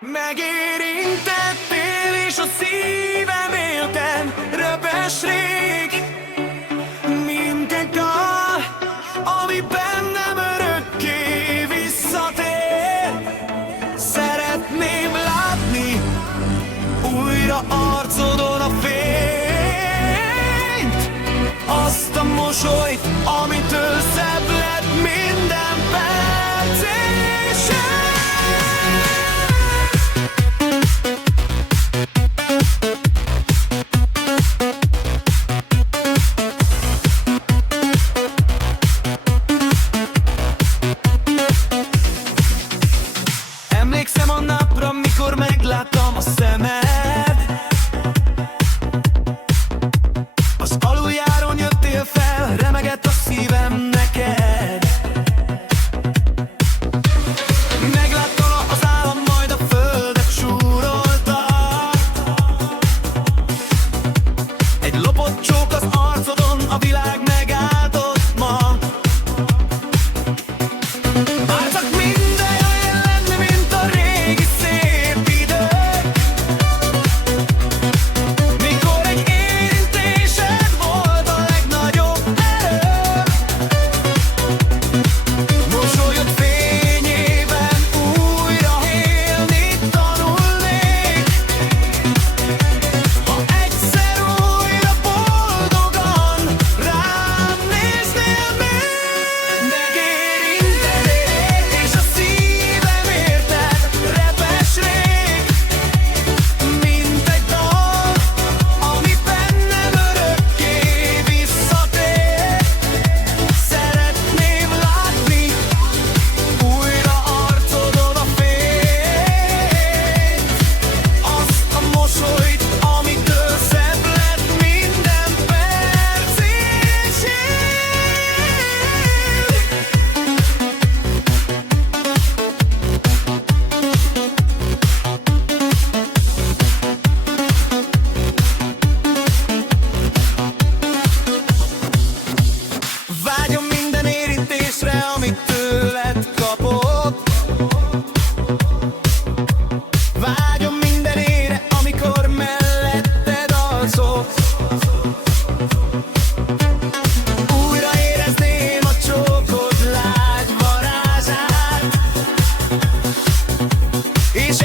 Megérintettél és a szívem élten repes rég, mint egy dal, ami bennem örökké visszatér. Szeretném látni újra arcodon a fényt, azt a mosolyt, amitől szebb lett minden perc és emlékszem a napra, mikor megláttam a szemed. Az aluljáron jöttél fel, remegett a szívem neked. Megláttalak az állam, majd a földet súrolta. Egy lopott csók az arcodon, a világ megáldott ma. Már csak minden olyan lenne, mint a régi szép idők, mikor egy érintésed volt a legnagyobb erő. Mosolyod fényében újra élni tanulnék, ha egyszer újra boldogan rám néznél még. Megérintenél és a szívem érted repes rég, mint egy dal, ami bennem örökké visszatér. Szeretném látni újra arcodon a fényt, azt a mosolyt, amitől szebb lett minden perc és év. Vágyom minden érintésre, amit tőled kapok. Vágyom minden ére, amikor melletted alszok. Újra érezném a csókod lágy varázsát, és